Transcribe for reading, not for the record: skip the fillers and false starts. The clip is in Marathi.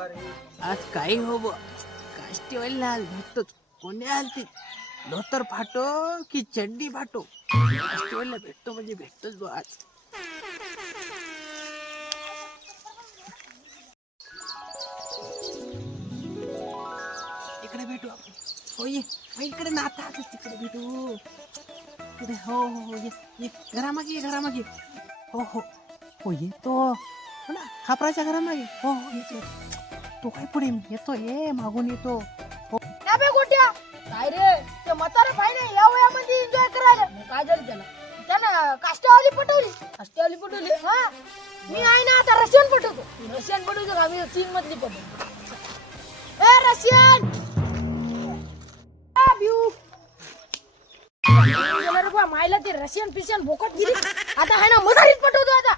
आज काही हो ब काष्टीवालीला आज भेटतोच. कोणी आलती धोतर फाटो की चड्डी फाटो, काष्टीवालीला भेटतो म्हणजे भेटतोच बा आज. इकडे भेटू आपण. हो ये इकडे नाता तिकडे भेटू. इकडे हो हो हो ये घरामागे घरामागे. हो हो हो येतो हो ना, खापराच्या घरामागे. हो हो येतो. तो काय पुढे येतो, ये मागून येतो. बे गोट्या काय रे ते म्हातारा भाई नाही या वयामध्ये एन्जॉय करायला. काय झालं त्यानं काष्टावाली पटवली हा. मी आहे ना आता रशियन पटवतो का मी चीन मधली पटवतो. ए रशियन मायला ते रशियन पिशियन बोकट गिरी आता आहे ना मदारीत पटवतो आता.